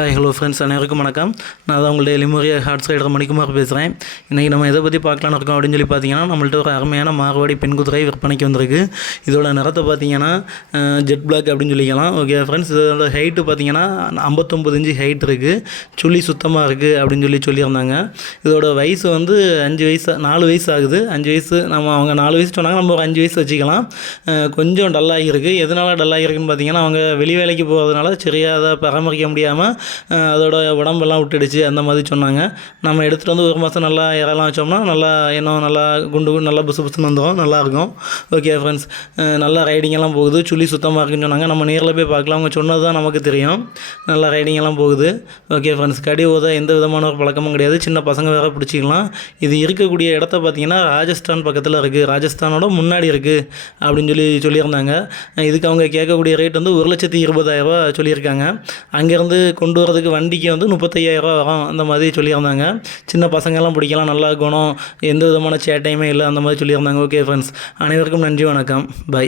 Hi hello friends அனைவருக்கும் வணக்கம். நான் தான் உங்களுடைய எலிமுறைய ஹார்ட்ஸ் ரைடர் மணிக்குமார் பேசுகிறேன் இன்றைக்கி நம்ம எதை பற்றி பார்க்கலான்னு இருக்கோம் அப்படின்னு சொல்லி பார்த்தீங்கன்னா நம்மள்ட்ட ஒரு அருமையான மார்வாடி பெண் குதிரை விற்பனைக்கு வந்திருக்கு. இதோட நிறத்தை பார்த்தீங்கன்னா ஜெட் பிளாக் அப்படின்னு சொல்லிக்கலாம். ஓகே ஃப்ரெண்ட்ஸ் இதோட ஹைட்டு பார்த்தீங்கன்னா ஐம்பத்தொம்பது இன்ச்சு ஹைட் இருக்குது சுழி சுத்தமாக இருக்குது அப்படின்னு சொல்லி சொல்லியிருந்தாங்க. இதோட வயசு வந்து அஞ்சு வயசு நாலு வயசு ஆகுது. அஞ்சு வயசு நம்ம அவங்க நாலு வயசு சொன்னாங்க நம்ம ஒரு அஞ்சு வயசு வச்சுக்கலாம். கொஞ்சம் டல்லாகிருக்கு எதனால் டல்லாகிருக்குன்னு பார்த்தீங்கன்னா அவங்க வெளி வேலைக்கு போகிறதுனால சரியாக அதை பராமரிக்க முடியாமல் அதோட உடம்பெல்லாம் விட்டுடுச்சு அந்த மாதிரி சொன்னாங்க. நம்ம எடுத்துகிட்டு வந்து ஒரு மாதம் நல்லா இறலாம் வச்சோம்னா நல்லா இன்னும் நல்லா குண்டு குண்டு நல்லா புசு புசுன்னு வந்துடும் நல்லாயிருக்கும் ஓகே ஃப்ரெண்ட்ஸ் நல்லா ரைடிங்கெல்லாம் போகுது. சுழி சுத்தமாக இருக்குன்னு சொன்னாங்க. நம்ம நேரில் போய் பார்க்கலாம். அவங்க சொன்னது தான் நமக்கு தெரியும். நல்லா ரைடிங்கெல்லாம் போகுது. ஓகே ஃப்ரெண்ட்ஸ் கடி ஓத எந்த விதமான ஒரு பழக்கமும் கிடையாது. சின்ன பசங்க வேறு பிடிச்சிக்கலாம். இது இருக்கக்கூடிய இடத்த பார்த்தீங்கன்னா ராஜஸ்தான் பக்கத்தில் இருக்குது ராஜஸ்தானோட முன்னாடி இருக்குது அப்படின்னு சொல்லி சொல்லியிருந்தாங்க. இதுக்கு அவங்க கேட்கக்கூடிய ரேட் வந்து ஒரு லட்சத்தி இருபதாயிரரூபா சொல்லியிருக்காங்க. அங்கேருந்து கொண்டு வரதுக்கு வண்டிக்கு வந்து முப்பத்தையாயிரரூவா வரும் அந்த மாதிரி சொல்லியிருந்தாங்க. சின்ன பசங்கெல்லாம் பிடிக்கலாம் நல்லா குணம் எந்த விதமான சேட்டையுமே இல்லை அந்த மாதிரி சொல்லியிருந்தாங்க. ஓகே ஃப்ரெண்ட்ஸ் அனைவருக்கும் நன்றி வணக்கம். பை